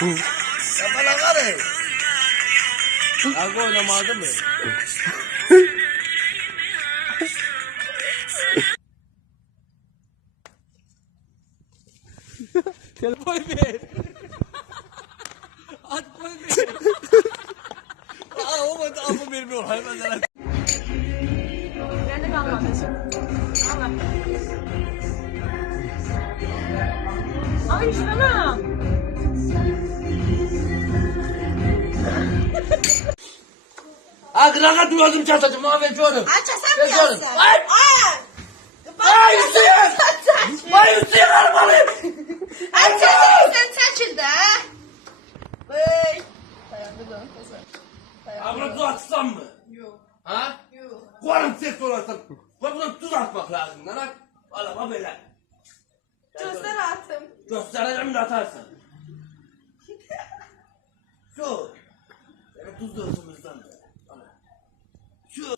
Ya bana var ya. Abi oynamadı mı? Telefon ver. At koy ver. Aa o da alma vermiyor hayvanlara. Ben de kalmadı. Allah. Ay şuna. Akraka duyalım çatacım mahveci oğlum. Açasam gelsin. Ay! Ay Hüseyin! Ay Hüseyin arabalıyım! Sen seçildi ha. Bey. Abla tuz atsam mı? Yok. Ha? Yok. Koyarım ses olasın. Buna tuz atmak lazım lan ha. Ala bak böyle. Göster atım. Göstereceğim de atarsın. Şu. Böyle tuz da olsun bizden de. Ala. Şu.